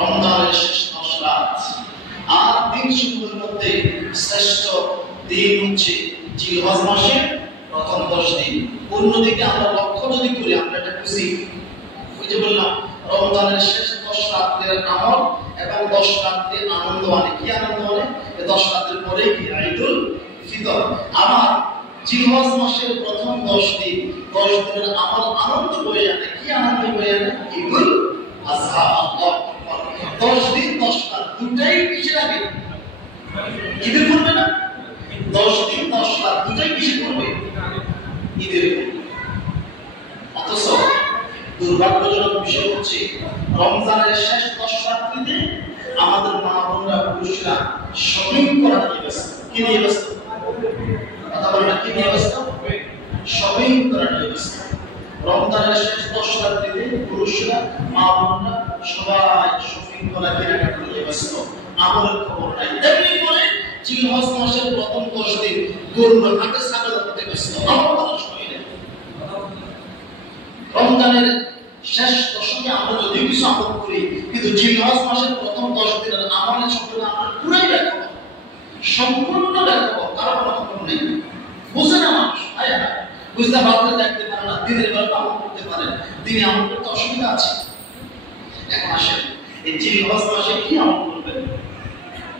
রমজানের শেষ 10 রাত। আর দিনসমূহের মধ্যে শ্রেষ্ঠ দিন হচ্ছে জিলহজ মাসের প্রথম 10 দিন। অন্যদিকে আমরা লক্ষ্য যদি করি আমরা এটা খুশি, ওই যে বললাম রমজানের শেষ 10 রাতের আমল এবং 10 রাতের আনন্দ আনে। কি আনন্দ আনে? 10 রাতের পরে কি ঈদুল ফিতর। আমার জিলহজ মাসের প্রথম 10 দিন 10 দিনের আমল আনন্দ বয়ে আনে। কি আনন্দ বয়ে আনে? ঈদুল আযহা। 10 দিন 10 রাত দুটাই কিসের আগে? ঈদের পূর্বে না? 10 দিন 10 রাত দুটাই কিসের পূর্বে? ঈদের পূর্বে। অথচ দুর্ভাগ্যজনক বিষয় হচ্ছে রমজানের শেষ 10 রাত্রিতে আমাদের মা বোনরা পুরুষরা শপিং করার নিয়ে ব্যস্ত। কি নিয়ে ব্যস্ত? কথা বলেন না, কি নিয়ে ব্যস্ত? শপিং করার নিয়ে ব্যস্ত। রমজানের শেষ 10 রাত্রিতে পুরুষরা মা বোনরা সবাই শপিং করা কেনাকাটা নিয়ে ব্যস্ত। আমলের খবর নাই। এমনি করে জিলহজ মাসের প্রথম 10 দিন গরু হাটে ছাগল করতে ব্যস্ত। আমল করার সময় নেই। রমজানের শেষ দশকে আমরা যদি কিছু আমল করি, কিন্তু জিলহজ মাসের প্রথম 10 দিনের আমলের সম্পর্কে আমরা পুরাই রাখবো, সম্পূর্ণ রাখবো, কারো কোনো খবর নেই। বুঝে না মানুষ, বুঝতে পারলে দেখতে পারে না, দিনের বেলা আমল করতে পারে, দিনে আমল করতে অসুবিধা আছে। এখন আসেন এই জিলহজ মাসে কি আমল করবেন?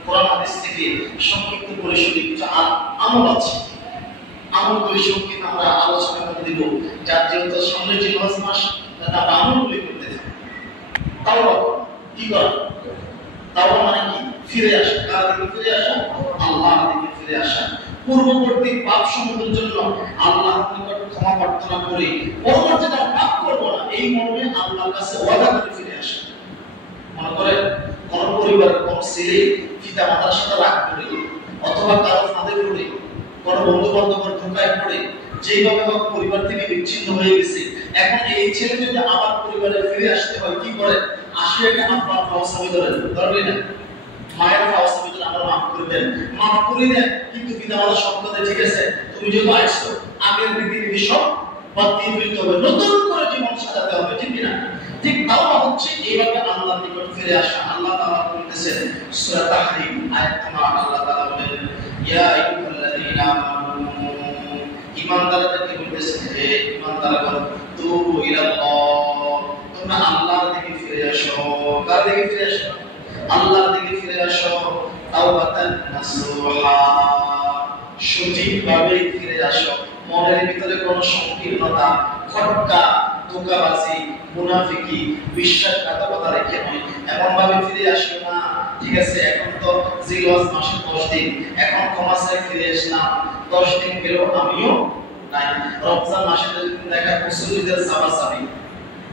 কোরআন হাদিস থেকে সংক্ষিপ্ত পরিশোধে কিছু আমল আছে। আমলগুলি সংক্ষিপ্ত আমরা আলোচনা করে দিব। যার যেহেতু সামনে জিলহজ মাস, তারা আমলগুলি করতে থাকে। তাওবা কি করা? তাওবা মানে কি? ফিরে আসা। কার দিকে ফিরে আসা? আল্লাহর দিকে ফিরে আসা। পূর্ববর্তী পাপ সমূহের জন্য আল্লাহর নিকট ক্ষমা প্রার্থনা করে পরবর্তীতে পাপ করব না, এই মর্মে আল্লাহর কাছে ওয়াদা করে ফিরে আসা। মনে করেন কোন পরিবার, কোন ছেলে পিতা মাতার সাথে রাগ করে অথবা কারো ফাঁদে পড়ে, কোন বন্ধু বান্ধবের ধোঁকায় পড়ে যেভাবে হোক পরিবার থেকে বিচ্ছিন্ন হয়ে গেছে, এখন এই ছেলে যদি আবার পরিবারে ফিরে আসতে হয়, কি করে? আসে একটা আপনার ফাওসাবি ধরেন, ধরবেন না মায়ের ফাওসাবি ধরে আমরা মাফ করে দেন, মাফ করে দেন। কিন্তু পিতা মাতা শব্দতে ঠিক আছে, তুমি যেহেতু আসছো আগের রীতিনীতি সব বাদ দিয়ে ফেলতে হবে, নতুন করে জীবন সাজাতে হবে, ঠিক কিনা? ঠিক তাওবা হচ্ছে এইভাবে আল্লাহর নিকট ফিরে আসা। আল্লাহ তাআলা বলতেছেন সূরা তাহরীম আয়াত নম্বর 8, আল্লাহ তাআলা বলেন ইয়া আইয়ুহাল্লাযীনা আমানু, ঈমানদারদেরকে বলতেছেন হে ঈমানদারগণ, তুবু ইলাল্লাহ, তোমরা আল্লাহর দিকে ফিরে আসো। কার দিকে ফিরে আসো? আল্লাহর দিকে ফিরে আসো। তাওবাতান নাসুহা, সঠিকভাবে ফিরে আসো। মনের ভিতরে কোনো সংকীর্ণতা, খটকা, ধোঁকাবাজি, মুনাফিকি, বিশ্বাসঘাতকতা রেখে নয়, এমন ভাবে ফিরে আসো না। ঠিক আছে, এখন তো জিলহজ মাসের 10 দিন, এখন ক্ষমা চাই ফিরে আসলাম, 10 দিন গেল আমিও নাই। রমজান মাসে দেখা মুসল্লিদের চাপাচাপি,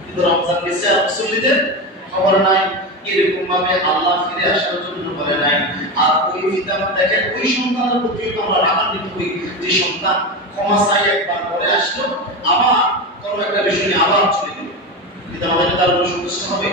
কিন্তু রমজান গেছে আর মুসল্লিদের খবর নাই। এরকম ভাবে আল্লাহ ফিরে আসার জন্য বলে নাই। আর ওই পিতা দেখেন ওই সন্তানের প্রতি আমরা রাগান্বিত হই, যে সন্তান ক্ষমা চাই একবার পরে আসলো, আবার কোনো একটা বিষয় নিয়ে আবার চলে গেল, পিতা মাতা তার উপর সন্তুষ্ট হবে?